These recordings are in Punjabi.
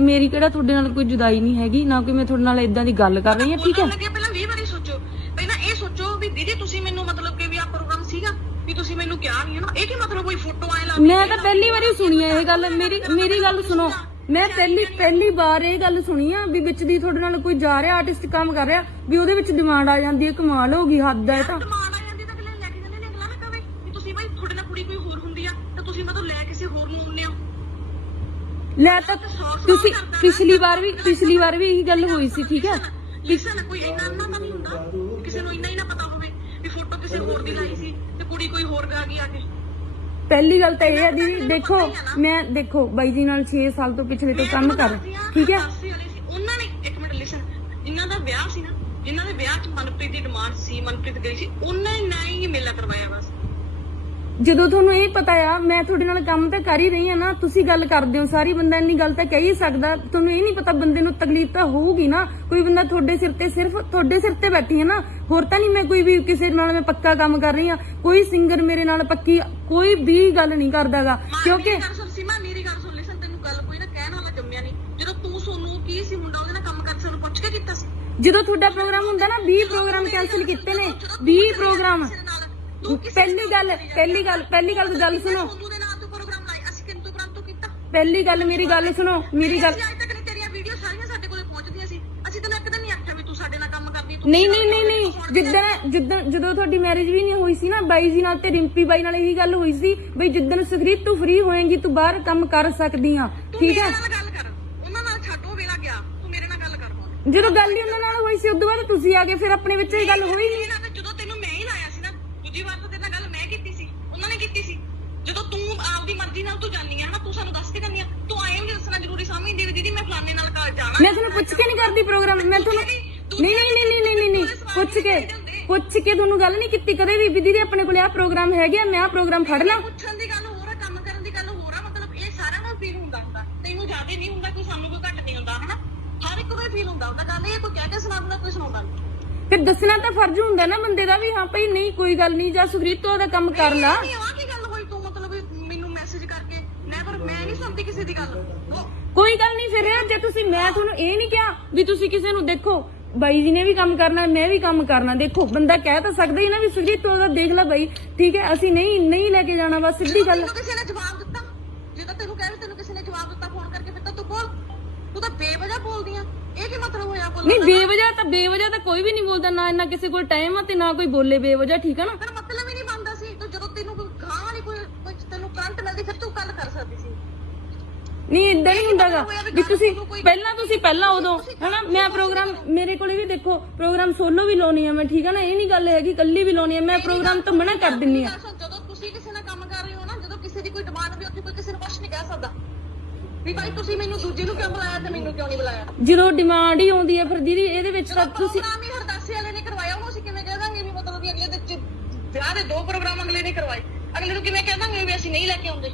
ਮੇਰੀ ਕਿਹੜਾ ਤੁਹਾਡੇ ਨਾਲ ਕੋਈ ਜੁਦਾਈ ਨਹੀਂ ਹੈਗੀ ਨਾ ਕੋਈ ਮੈਂ ਤੁਹਾਡੇ ਨਾਲ ਇਦਾਂ ਦੀ ਗੱਲ ਕਰ ਰਹੀ ਹਾਂ ਠੀਕ ਹੈ? ਲੱਗੇ ਪਹਿਲਾਂ 20 ਵਾਰੀ ਸੋਚੋ। ਪਹਿਲਾਂ ਇਹ ਸੋਚੋ ਵੀ ਦੀਦੀ ਤੁਸੀਂ ਮੈਨੂੰ ਮਤਲਬ ਕਿ ਵੀ ਆ ਪ੍ਰੋਗਰਾਮ ਸੀਗਾ ਵੀ ਤੁਸੀਂ ਮੈਨੂੰ ਕਿਹਾ ਨਹੀਂ ਹੈ ਨਾ ਇਹ ਕੀ ਮਤਲਬ ਕੋਈ ਫੋਟੋ ਆਏ ਲਾ ਮੈਂ ਤਾਂ ਪਹਿਲੀ ਵਾਰੀ ਸੁਣੀ ਹੈ ਇਹ ਗੱਲ ਮੇਰੀ ਮੇਰੀ ਗੱਲ ਸੁਣੋ। ਮੈਂ ਪਹਿਲੀ ਪਹਿਲੀ ਵਾਰ ਇਹ ਗੱਲ ਸੁਣੀ ਆ ਵੀ ਵਿੱਚ ਦੀ ਤੁਹਾਡੇ ਨਾਲ ਕੋਈ ਜਾ ਰਿਹਾ ਆਰਟਿਸਟ ਕੰਮ ਕਰ ਰਿਹਾ ਵੀ ਉਹਦੇ ਵਿੱਚ ਡਿਮਾਂਡ ਆ ਜਾਂਦੀ ਹੈ ਕਮਾਲ ਹੋ ਗਈ ਹੱਦ ਹੈ ਤਾਂ। ਡਿਮਾਂਡ ਆ ਜਾਂਦੀ ਤਾਂ ਅਗਲੇ ਲੈ ਕੇ ਜਾਂਦੇ ਨੇ ਅਗਲਾ ਨਾ ਕਵੇ ਵੀ ਤੁਸੀਂ ਭਾਈ ਤੁਹਾਡੇ ਨਾਲ ਕੁੜੀ ਕੋਈ ਹੋਰ ਹੁੰਦੀ ਆ ਤਾਂ ਤੁਸੀਂ ਮਤਲਬ ਲੈ ਕਿਸੇ ਹੋਰ ਨੂੰ ਆਉਂਦੇ ਹੋ। ਲੈ ਤਾਂ ਤੁਸੀਂ ਪਿਛਲੀ ਵਾਰ ਵੀ ਪਿਛਲੀ ਵਾਰ ਵੀ ਇਹੀ ਗੱਲ ਹੋਈ ਸੀ ਠੀਕ ਹੈ? ਲਿਸਨ ਕੋਈ ਇੰਨਾ ਨਾ ਤਾਂ ਨਹੀਂ ਹੁੰਦਾ ਵੀ ਕਿਸੇ ਨੂੰ ਇੰਨਾ ਹੀ ਨਾ ਪਤਾ ਹੋਵੇ ਵੀ ਫੋਟੋ ਕਿਸੇ ਹੋਰ ਦੀ ਲਾਈ ਸੀ ਤੇ ਕੁੜੀ ਕੋਈ ਹੋਰ ਗਾ ਗਈ ਆ ਕੇ। ਪਹਿਲੀ ਗੱਲ ਤਾਂ ਇਹ ਹੈ ਦੀਦੀ ਦੇਖੋ ਮੈਂ ਦੇਖੋ ਬਾਈ ਜੀ ਨਾਲ 6 ਸਾਲ ਤੋਂ ਪਿਛਲੇ ਤੋਂ ਕੰਮ ਕਰ ਠੀਕ ਹੈ? ਉਹਨਾਂ ਨੇ ਇੱਕ ਮਿੰਟ ਲਿਸਨ ਜਿਨ੍ਹਾਂ ਦਾ ਵਿਆਹ ਸੀ ਨਾ ਜਿਨ੍ਹਾਂ ਦੇ ਵਿਆਹ 'ਚ ਮਨਪ੍ਰੀਤ ਦੀ ਡਿਮਾਂਡ ਸੀ ਮਨਪ੍ਰੀਤ ਗਈ ਸੀ ਉਹਨਾਂ ਨੇ ਨਾ ਹੀ ਮੇਲਾ ਕਰਵਾਇਆ ਬਸ ਜਦੋਂ ਤੁਹਾਨੂੰ ਇਹ ਪਤਾ ਆ ਮੈਂ ਤੁਹਾਡੇ ਨਾਲ ਕੰਮ ਤਾਂ ਕਰ ਹੀ ਰਹੀ ਆ ਨਾ ਤੁਸੀਂ ਗੱਲ ਕਰਦੇ ਹੋ ਸਾਰੀ ਬੰਦਾ ਇੰਨੀ ਗੱਲ ਤਾਂ ਕਹਿ ਹੀ ਸਕਦਾ ਤੁਹਾਨੂੰ ਇਹ ਨਹੀਂ ਪਤਾ ਬੰਦੇ ਨੂੰ ਤਕਲੀਫ ਤਾਂ ਹੋਊਗੀ ਨਾ ਕੋਈ ਬੰਦਾ ਤੁਹਾਡੇ ਸਿਰ ਤੇ ਸਿਰਫ ਤੁਹਾਡੇ ਸਿਰ ਤੇ ਬੈਠੀ ਹੈ ਨਾ ਹੋਰ ਤਾਂ ਨਹੀਂ ਮੈਂ ਕੋਈ ਵੀ ਕਿਸੇ ਨਾਲ ਮੈਂ ਪੱਕਾ ਕੰਮ ਕਰ ਰਹੀ ਆ ਕੋਈ ਸਿੰਗਰ ਮੇਰੇ ਨਾਲ ਪੱਕੀ ਕੋਈ ਵੀ ਗੱਲ ਨਹੀਂ ਕਰਦਾਗਾ ਕਿਉਂਕਿ ਮੇਰੀ ਗੱਲ ਸੁਣ ਸੀਮਾ ਮੇਰੀ ਗੱਲ ਸੁਣ ਲਿਸਨ ਤੈਨੂੰ ਗੱਲ ਕੋਈ ਨਾ ਕਹਿਣ ਵਾਲਾ ਜੰਮਿਆ ਨਹੀਂ। ਜਦੋਂ ਤੂੰ ਸੋਨੂੰ ਕੀ ਸੀ ਮੁੰਡਾ ਉਹਦੇ ਨਾਲ ਕੰਮ ਕਰ ਸਾਨੂੰ ਪੁੱਛ ਕੇ ਕੀਤਾ ਸੀ? ਜਦੋਂ ਤੁਹਾਡਾ ਪ੍ਰੋਗਰਾਮ ਹੁੰਦਾ ਨਾ 20 ਪ੍ਰੋਗਰਾਮ ਕੈਨਸਲ ਕੀਤੇ ਨੇ 20 ਪ੍ਰੋਗਰਾਮ ਪਹਿਲੀ ਗੱਲ ਪਹਿਲੀ ਗੱਲ ਪਹਿਲੀ ਗੱਲ ਗੱਲ ਸੁਣੋ। ਸੋਨੂੰ ਦੇ ਨਾਲ ਤੂੰ ਪ੍ਰੋਗਰਾਮ ਲਾਈ ਅਸੀਂ ਕਿੰਤੂ ਪ੍ਰੰਤੂ ਕੀਤਾ ਪਹਿਲੀ ਗੱਲ ਮੇਰੀ ਗੱਲ ਸੁਣੋ ਮੇਰੀ ਗੱਲ ਅਸੀਂ ਅੱਜ ਤੱਕ ਨਹੀਂ ਤੇਰੀਆਂ ਵੀਡੀਓ ਸਾਰੀਆਂ ਸਾਡੇ ਕੋਲੇ ਪਹੁੰਚਦੀਆਂ ਸੀ। ਅਸੀਂ ਤੈਨੂੰ ਇੱਕ ਦਿਨ ਨਹੀਂ ਆਖਿਆ ਵੀ ਤੂੰ ਸਾਡੇ ਨਾਲ ਕੰਮ ਕਰਦੀ ਤੂੰ ਨਹੀਂ ਨਹੀਂ ਨਹੀਂ ਨਹੀਂ। ਜਿੱਦਣ ਜਿੱਦਣ ਜਦੋਂ ਤੁਹਾਡੀ ਮੈਰਿਜ ਵੀ ਨਹੀਂ ਹੋਈ ਸੀ ਨਾ ਬਾਈ ਜੀ ਨਾਲ ਤੇ ਰਿੰਪੀ ਬਾਈ ਨਾਲ ਇਹੀ ਗੱਲ ਹੋਈ ਸੀ ਬਈ ਜਿੱਦਣ ਸੁਖਰੀਤ ਤੂੰ ਫ੍ਰੀ ਹੋਏਂਗੀ ਤੂੰ ਬਾਹਰ ਕੰਮ ਕਰ ਸਕਦੀ ਆ। ਠੀਕ ਹੈ ਨਾਲ ਗੱਲ ਕਰ। ਉਹਨਾਂ ਨਾਲ ਛੱਡ ਉਹ ਵੇਲਾ ਗਿਆ। ਤੂੰ ਮੇਰੇ ਨਾਲ ਗੱਲ ਕਰ। ਹੁਣ ਜਦੋਂ ਗੱਲ ਹੀ ਉਹਨਾਂ ਨਾਲ ਹੋਈ ਸੀ ਉਦੋਂ ਬਾਅਦ ਤੁਸੀਂ ਆ ਗਏ ਫਿਰ ਆਪਣੇ ਵਿੱਚ ਇਹ ਗੱਲ ਹੋਈ ਨਹੀਂ ਇਹ ਨਾ ਤੇ ਜਦੋਂ ਤੈਨੂੰ ਮੈਂ ਹੀ ਲਾਇਆ ਸੀ ਨਾ ਦੂਜੀ ਵਾਰ ਤਾਂ ਤੇਰੇ ਨਾਲ ਗੱਲ ਮੈਂ ਕੀਤੀ ਸੀ ਉਹਨਾਂ ਨੇ ਕੀਤੀ ਸੀ ਜਦੋਂ ਤੂੰ ਆਪਦੀ ਮਰਜ਼ੀ ਨਾਲ ਤੂੰ ਜਾਨੀ ਆ ਹਨਾ? ਤੂੰ ਸਾਨੂੰ ਦੱਸ ਕੇ ਜਾਂਦੀ ਆ। ਤੂੰ ਆਏ ਵੀ ਦੱਸਣਾ ਜ਼ਰੂਰੀ ਸਮਝਦੀ ਵੀ ਦੀਦੀ ਮੈਂ ਫਲਾਣੇ ਨਾਲ ਘਰ ਜਾਣਾ ਮੈਂ ਤੁਹਾਨੂੰ ਪੁੱਛ ਕੇ ਨਹੀਂ ਕਰਦੀ ਪ੍ਰੋਗਰਾਮ ਮੈਂ ਤੁਹਾਨੂੰ ਨਹੀਂ ਨਹੀਂ ਨਹੀਂ ਨਹੀਂ ਨਹੀਂ ਨਹੀਂ ਪੁੱਛ ਕੇ ਪੁੱਛ ਕੇ ਤੁਹਾਨੂੰ ਗੱਲ ਨਹੀਂ ਕੀਤੀ ਕਦੇ ਵੀ ਦੀਦੀ ਆਪਣੇ ਕੋਲ ਆ ਪ੍ਰੋਗਰਾਮ ਹੈਗਾ ਮੈਂ ਆ ਪ੍ਰੋਗਰਾਮ ਫੜ ਲਾਂ ਪੁੱਛਣ ਦੀ ਗੱਲ ਹੋਰ ਆ ਕੰਮ ਕਰਨ ਦੀ ਗੱਲ ਹੋਰ ਆ ਮਤਲਬ ਇਹ ਸਾਰਿਆਂ ਨੂੰ ਫੀਲ ਹੁੰਦਾ ਹੁੰਦਾ। ਤੈਨੂੰ ਜ਼ਿਆਦਾ ਨਹੀਂ ਹੁੰਦਾ ਕੋਈ ਸਾਨੂੰ ਕੋਈ ਘੱਟ ਨਹੀਂ ਹੁੰਦਾ ਹਨਾ? ਹਰ ਇੱਕ ਨੂੰ ਫੀਲ ਹੁੰਦਾ ਹੁੰਦਾ। ਗੱਲ ਇਹ ਕੋਈ ਕਹਿ ਕੇ ਸੁਣਾ ਦਿੰਦਾ ਕੋਈ ਸੁਣਾਉਂਦਾ ਨਹੀਂ। ਫਿਰ ਦੱਸਣਾ ਤਾਂ ਫਰਜ਼ ਹੁੰਦਾ ਨਾ ਬੰਦੇ ਦਾ ਵੀ ਹਾਂ ਭਈ ਨਹੀਂ ਕੋਈ ਗੱਲ ਨਹੀਂ ਜਾਂ ਸੁਖਰੀਤ ਤੋਂ ਉਹਦਾ ਕੰਮ ਕਰ ਲਾ ਨਹੀਂ ਆ ਕੀ ਗੱਲ ਹੋਈ ਤੂੰ ਮਤਲਬ ਵੀ ਮੈਨੂੰ ਮੈਸੇਜ ਕਰਕੇ ਨੈਵਰ ਮੈਂ ਗੱਲ ਕੋਈ ਗੱਲ ਨਹੀਂ ਫਿਰ ਜੇ ਤੁਸੀਂ ਮੈਂ ਤੁਹਾਨੂੰ ਇਹ ਨਹੀਂ ਕਿਹਾ ਵੀ ਤੁਸੀਂ ਕਿਸੇ ਨੂੰ ਦੇਖੋ ਬਾਈ ਜੀ ਨੇ ਵੀ ਕੰਮ ਕਰਨਾ ਮੈਂ ਵੀ ਕੰਮ ਕਰਨਾ ਦੇਖੋ ਬੰਦਾ ਕਹਿ ਤਾਂ ਸਕਦਾ ਹੀ ਨਾ ਵੀ ਸੁਖਰੀਤ ਤੋਂ ਉਹਦਾ ਦੇਖ ਲੈ ਬਾਈ ਠੀਕ ਹੈ ਅਸੀਂ ਨਹੀਂ ਨਹੀਂ ਲੈ ਕੇ ਜਾਣਾ ਬਸ ਸਿੱਧੀ ਗੱਲ। ਤੈਨੂੰ ਕਿਸੇ ਨੇ ਜਵਾਬ ਦਿੱਤਾ ਜੇ ਤਾਂ ਤੈਨੂੰ ਕਹਿ ਤੈਨੂੰ ਕਿਸੇ ਨੇ ਜਵਾਬ ਦਿੱਤਾ ਫੋਨ ਕਰਕੇ ਫਿਰ ਤਾਂ ਤੂੰ ਬੋਲ। ਤੂੰ ਤਾਂ ਬੇਵਜ੍ਹਾ ਬੋਲਦੀ ਆ। ਇਹ ਕੀ ਮਤਲਬ ਹੋਇਆ ਬੋਲਣ ਨਹੀਂ? ਬੇਵਜ੍ਹਾ ਤਾਂ ਬੇਵਜ੍ਹਾ ਤਾਂ ਕੋਈ ਵੀ ਨਹੀਂ ਬੋਲਦਾ ਨਾ ਇੰਨਾ ਕਿਸੇ ਕੋਲ ਟਾਈਮ ਆ ਤੇ ਨਾ ਕੋਈ ਬੋਲੇ ਬੇਵਜ੍ਹਾ ਠੀਕ ਆ ਨਾ? ਫਿਰ ਮਤਲਬ ਹੀ ਨਹੀਂ ਬਣਦਾ ਸੀ। ਤੂੰ ਜਦੋਂ ਤੈਨੂੰ ਕੋਈ ਗਾਂ ਵਾਲੀ ਕੋਈ ਕੋਈ ਤੈਨੂੰ ਕਰੰਟ ਮਿਲਦੀ ਫਿਰ ਤੂੰ ਗੱਲ ਕਰ ਸਕਦੀ ਸੀ। ਨਹੀਂ ਇਦਾਂ ਨਹੀਂ ਹੁੰਦਾਗਾ ਵੀ ਤੁਸੀਂ ਪਹਿਲਾਂ ਤੁਸੀਂ ਪਹਿਲਾਂ ਉਦੋਂ ਹਨਾ? ਮੈਂ ਪ੍ਰੋਗਰਾਮ ਮੇਰੇ ਕੋਲੇ ਵੀ ਦੇਖੋ ਪ੍ਰੋਗਰਾਮ ਸੋਲੋ ਵੀ ਲਾਉਣੀ ਆ ਮੈਂ ਠੀਕ ਆ ਨਾ? ਇਹ ਨਹੀਂ ਗੱਲ ਹੈਗੀ ਕੱਲੀ ਵੀ ਲਾਉਣੀ ਆ ਮੈਂ ਪ੍ਰੋਗਰਾਮ ਤੋਂ ਮਨਾ ਕਰ ਦਿੰਨੀ ਆ। ਜਦੋਂ ਤੁਸੀਂ ਕਿਸੇ ਨਾਲ ਕੰਮ ਕਰ ਰਹੇ ਹੋ ਨਾ ਜਦੋਂ ਕਿਸੇ ਦੀ ਕੋਈ ਡਿਮਾਂਡ ਵੀ ਉੱਥੇ ਕੋਈ ਕਿਸੇ ਨੂੰ ਕੁਝ ਨਹੀਂ ਕਹਿ ਸਕਦਾ। ਵੀ ਭਾਈ ਤੁਸੀਂ ਮੈਨੂੰ ਦੂਜੇ ਨੂੰ ਕਿਉਂ ਬੁਲਾਇਆ ਤੇ ਮੈਨੂੰ ਕਿਉਂ ਨਹੀਂ ਬੁਲਾਇਆ? ਜਦੋਂ ਡਿਮਾਂਡ ਹੀ ਆਉਂਦੀ ਹੈ ਫਿਰ ਦੀਦੀ ਇਹਦੇ ਵਿੱਚ ਤਾਂ ਤੁਸੀਂ ਪ੍ਰੋਗਰਾਮ ਹੀ ਹਰਦਾਸੇ ਵਾਲੇ ਨੇ ਕਰਵਾਇਆ ਉਹਨੂੰ ਅਸੀਂ ਕਿਵੇਂ ਕਹਿ ਦਾਂਗੇ ਵੀ ਮਤਲਬ ਵੀ ਅਗਲੇ ਦੇ ਵਿਆਹ ਦੇ ਦੋ ਪ੍ਰੋਗਰਾਮ ਅਗਲੇ ਨੇ ਕਰਵਾਏ? ਅਗਲੇ ਨੂੰ ਕਿਵੇਂ ਕਹਿ ਦਾਂਗੇ ਵੀ ਅਸੀਂ ਨਹੀਂ ਲੈ ਕੇ ਆਉਂਦੇ?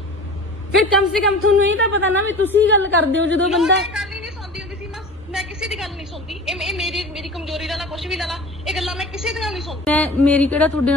ਫਿਰ ਕਮ ਸੇ ਕਮ ਤੁਹਾਨੂੰ ਇਹ ਤਾਂ ਪਤਾ ਨਾ ਵੀ ਤੁਸੀਂ ਗੱਲ ਕਰਦੇ ਹੋ ਜਦੋਂ ਬੰਦਾ ਮੈਂ ਗੱਲ ਹੀ ਨਹੀਂ ਸੁਣਦੀ ਹੁੰਦੀ ਸੀ ਮੈਂ। ਮੈਂ ਕਿਸੇ ਦੀ ਗੱਲ ਨਹੀਂ ਸੁਣਦੀ। ਇਹ ਇਹ ਮੇਰੀ ਮੇਰੀ ਕਮਜ਼ੋਰੀ ਦਾ ਨਾ ਕੁਝ ਵੀ ਨਾ ਲਾ ਇਹ ਗੱਲਾਂ ਮੈਂ ਕਿਸੇ ਦੀਆਂ ਨਹੀਂ ਸੁਣਦੀ। ਮੈਂ ਮੇਰੀ ਕਿਹੜਾ ਤੁਹਾਡੇ ਨਾਲ